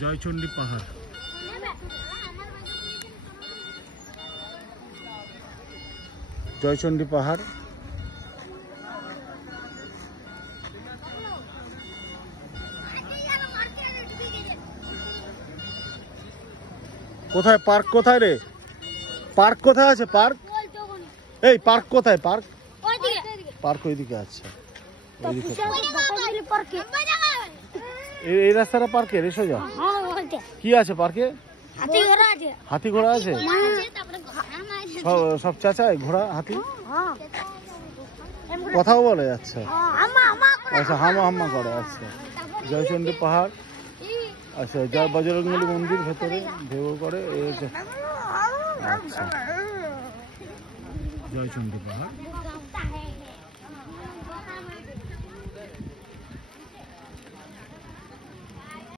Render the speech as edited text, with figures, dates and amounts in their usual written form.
জয়চন্ডী পাহাড়। জয়চন্ডী পাহাড়। কোথায় পার্ক? কোথায় রে পার্ক? কোথায় আছে পার্ক? এই পার্ক কোথায়? পার্ক পার্ক ওইদিকে আছে। এই রাস্তাটা পার্কে এসে যাও। কি আছে পার্কে? হাতি ঘোড়া আছে। সব চাচাই ঘোড়া হাতি কথাও বলে যাচ্ছে। আচ্ছা হামা হাম্মা করে। আচ্ছা জয়চন্ডী পাহাড়। আচ্ছা জয় বজরংবলী মন্দির ভেতরে ঢেউ করে। আচ্ছা জয়চন্ডী পাহাড়।